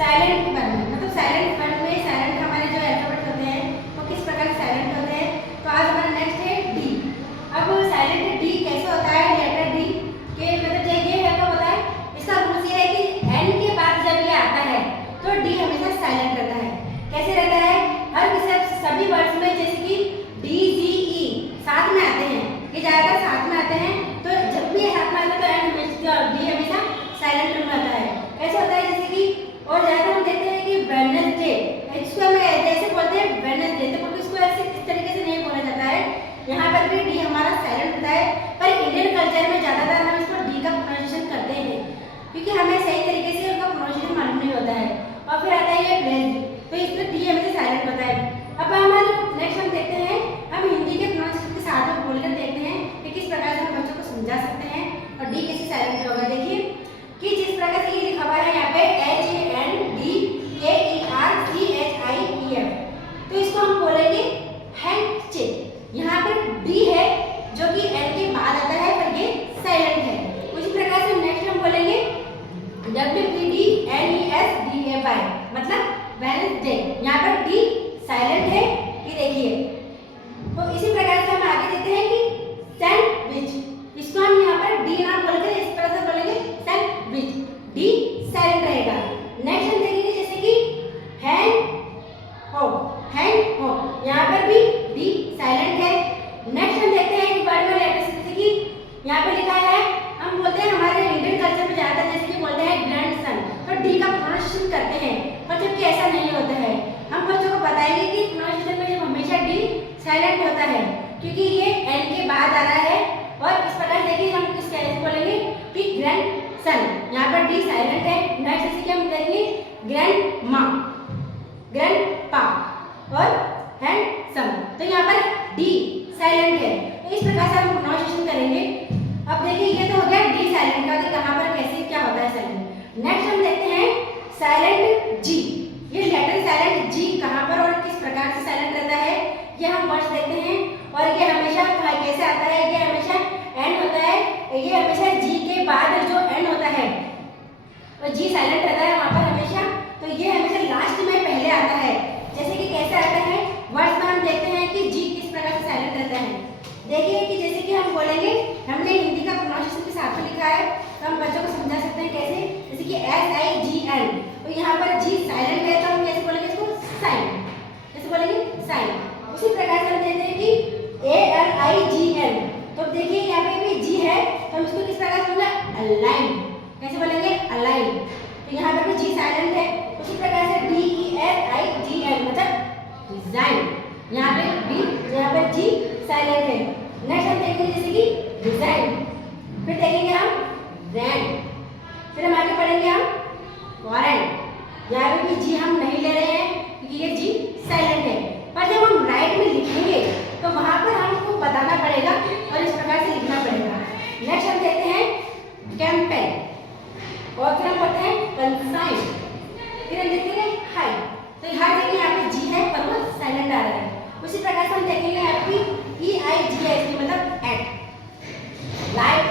Silent one में, मतलब silent one में साइलेंट हमारे जो अल्फाबेट होते हैं वो किस प्रकार से साइलेंट होते हैं। तो आज हमारा नेक्स्ट है डी। अब साइलेंट डी कैसे होता है, लेटर डी के मतलब ये है तो होता है, इसका रूल ये है कि एन के बाद जब ये आता है तो डी हमेशा साइलेंट रहता है। कैसे रहता है, हर सभी वर्ड्स में जैसे कि डी जी ई साथ में आते हैं, ये ज्यादातर साथ में आते हैं, तो जब भी ये साथ में आता है तो डी हमेशा साइलेंट में रहता है। कैसे होता है, जैसे कि और ज्यादा हम देखते हैं कि वेडनेसडे, इसको हम ऐसे बोलते हैं वेडनेसडे, तो इसको ऐसे इस तरीके से नहीं बोला जाता है। यहाँ पर भी डी हमारा साइलेंट होता है, पर इंडियन कल्चर में ज्यादातर हम इसको डी का प्रोनाउंसिएशन करते हैं क्योंकि हमें सही तरीके से उसका प्रोनाउंसिएशन मालूम नहीं होता है। और फिर आता है ये ब्लेस्ड, तो इसमें डी हमेशा साइलेंट होता है। अब हमारे नेक्स्ट हम देखते हैं, हम हिंदी के प्रोनाउंसिएशन के साथ में बोलकर देखते हैं कि किस प्रकार से हम बच्चों को समझा सकते हैं और डी कैसे साइलेंट होगा। देखिए कि जिस प्रकार से ये लिखा हुआ है यहाँ पे HANDCHIEF, तो इसको हम बोलेंगे हैंडशेक। यहाँ पर डी है जो कि एन के बाद आता है पर ये साइलेंट है। उसी प्रकार से नेक्स्ट हम बोलेंगे WEDNESDAY, मतलब वेडनेसडे, यहाँ पर डी साइलेंट है, ये देखिए। तो इसी प्रकार से हम आगे देखते हैं कि सैंडविच, इसको हम यहाँ पर डी ना बोलकर इस तरह से बोलेंगे सैंडविच, डी साइलेंट रहेगा। नेक्स्ट हम देखेंगे जैसे कि हैंड हो, यहाँ पर भी डी साइलेंट है। नेक्स्ट हम देखते हैं कि वर्ड में लेटर्स, जैसे कि यहाँ पे लिखा है, हम बोलते हैं हमारे इंडियन कल्चर में ज्यादा जैसे कि बोलते हैं ग्रैंडसन, तो डी का प्रोनाउंसिएशन करते हैं, पर जबकि ऐसा नहीं होता है। हम बच्चों को बताएंगे कि प्रोनाउंसिएशन में जब हमेशा डी साइलेंट होता है क्योंकि ये एन के बाद आ रहा है। और इस प्रकार देखिए हम किस कैसे बोलेंगे कि ग्रैंडसन, यहाँ पर डी साइलेंट है। नेक्स्ट जैसे कि हम देखेंगे ग्रैंडमा, ग्रैंडपा और हैंडसम, तो यहाँ पर डी साइलेंट है। तो इस प्रकार से हम प्रोनाउंसिएशन करेंगे। अब देखिए ये तो हो गया डी साइलेंट का कि कहाँ पर कैसे क्या होता है साइलेंट। नेक्स्ट हम देखते हैं साइलेंट जी, ये लेटर साइलेंट जी कहाँ पर और किस प्रकार से साइलेंट रहता है, ये हम वर्ड्स देखते हैं। और ये हमेशा कैसे आता है, ये हमेशा एन होता है, ये हमेशा जी के बाद जो एन होता है तो जी साइलेंट रहता है वहाँ पर हमेशा, तो ये हमेशा लास्ट में पहले आता है। जैसे कि कैसे आता है, वर्ड्स में हम देखते हैं कि जी किस प्रकार से साइलेंट रहता है। देखिए कि जैसे कि हम बोलेंगे, हमने हिंदी का प्रोनाउंसिएशन के साथ में लिखा है, तो हम बच्चों को समझा सकते हैं कैसे, जैसे कि SIGN, तो यहाँ पर जी साइलेंट है, तो हम कैसे बोलेंगे इसको साइन, कैसे बोलेंगे साइन। उसी प्रकार से हम देखते हैं कि ALIGN, तो देखिए यहाँ पे भी जी है, तो हम इसको किस प्रकार से बोलेंगे अलाइन, कैसे बोलेंगे अलाइन, तो यहाँ पर भी जी साइलेंट है। उसी प्रकार से DELIGN मतलब डिजाइन, यहाँ पे भी यहाँ पर जी साइलेंट है। नेक्स्ट हम देखेंगे जैसे कि डिजाइन, फिर देखेंगे हम ब्रांड, फिर हम आगे पढ़ेंगे हम वारंट, यहाँ पे भी जी हम नहीं ले रहे हैं क्योंकि ये जी साइलेंट है, पर जब हम राइट में लिखेंगे तो वहाँ पर हमको बताना पड़ेगा और इस प्रकार से लिखना पड़ेगा। नेक्स्ट हम देखते हैं कैंपेन, और फिर हम पढ़ते हैं कंसाइन, फिर हम देखते हैं हाई, तो हर जगह यहाँ पे जी है पर वो साइलेंट आ रहा है। उसी प्रकार से हम देखेंगे आपकी EIGH मतलब एट, लाइट